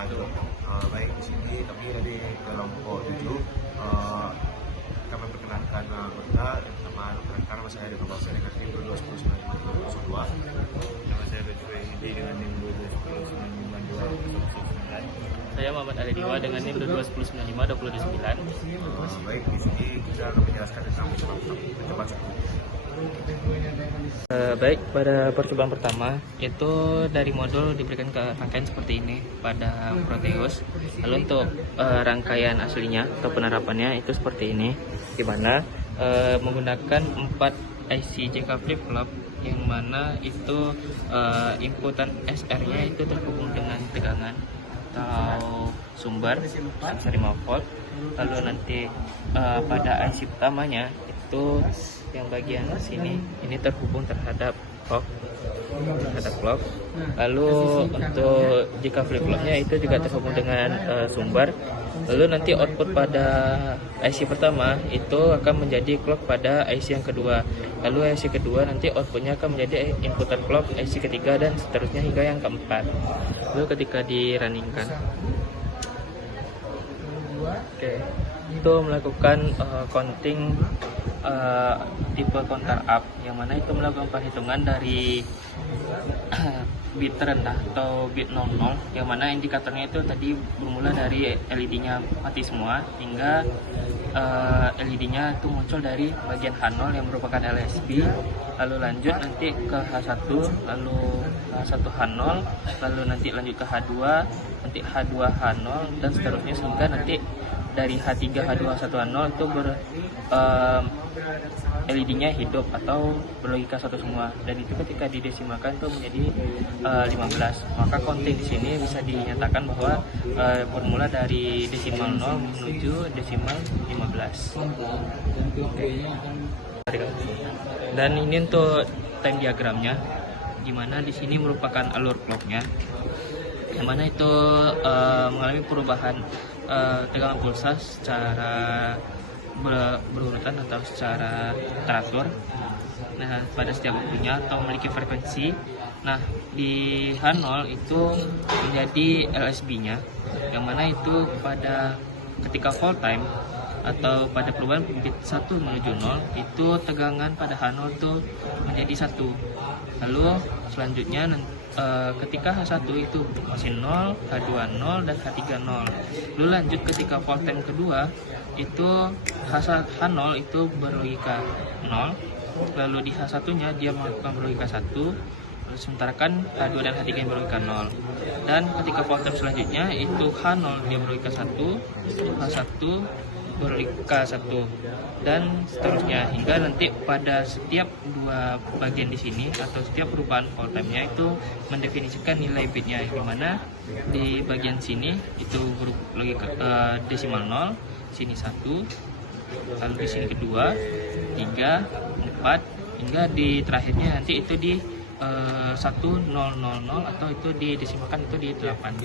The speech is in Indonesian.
Ya itu baik di sini kami dari kelompok 7 kami perkenalkan anggota yang pertama nama saya dengan bahasa dengan NIM 22109202. Nama saya Lutfi Hidi dengan NIM 22109209. Saya Muhammad Ali Diwa dengan NIM 22109529. Baik, di sini kita akan menjelaskan tentang percobaan suku. Baik, pada percobaan pertama itu dari modul diberikan ke rangkaian seperti ini pada Proteus. Lalu untuk rangkaian aslinya atau penerapannya itu seperti ini, di mana menggunakan 4 IC JK flip flop yang mana itu inputan SR-nya itu terhubung dengan tegangan atau sumber sebesar 5 volt. Lalu nanti pada IC utamanya itu yang bagian sini ini terhubung terhadap clock. Lalu untuk jika flip flopnya itu juga terhubung dengan sumber. Lalu nanti output pada IC pertama itu akan menjadi clock pada IC yang kedua. Lalu IC kedua nanti outputnya akan menjadi inputan clock IC ketiga dan seterusnya hingga yang keempat. Lalu ketika di-runningkan, itu melakukan counting tipe counter up, yang mana itu melakukan perhitungan dari bit terendah atau bit 00, yang mana indikatornya itu tadi bermula dari LED-nya mati semua hingga LED-nya itu muncul dari bagian H0 yang merupakan LSB, lalu lanjut nanti ke H1, lalu H1 H0, lalu nanti lanjut ke H2, nanti H2 H0 dan seterusnya sehingga nanti dari H3 H2 H1 H0 itu LED-nya hidup atau berlogika satu semua, dan itu ketika didesimalkan itu menjadi 15. Maka counting di sini bisa dinyatakan bahwa bermula dari desimal 0 menuju desimal 15. Dan ini untuk time diagramnya, dimana di sini merupakan alur clocknya, yang mana itu mengalami perubahan tegangan pulsa secara berurutan atau secara teratur. Nah, pada setiap waktunya atau memiliki frekuensi. Nah, di H0 itu menjadi LSB-nya, yang mana itu pada ketika full time atau pada perubahan bit 1 menuju 0 itu tegangan pada H0 itu menjadi 1. Lalu selanjutnya ketika H1 itu masih 0, H2 0 dan H3 0. Lalu lanjut ketika full time kedua itu H0 itu berlogika 0, lalu di H1-nya dia melakukan berlogika 1, sementara kan H2 dan H3 yang berlogika 0. Dan ketika full time selanjutnya itu H0 dia berlogika 1, H1 berlogika 1 dan seterusnya hingga nanti pada setiap dua bagian di sini atau setiap perubahan full time-nya itu mendefinisikan nilai bitnya, di mana di bagian sini itu berlogika desimal 0, sini 1, lalu di sini kedua, 3, 4 hingga di terakhirnya nanti itu di 1000 atau itu didesimalkan itu di 8.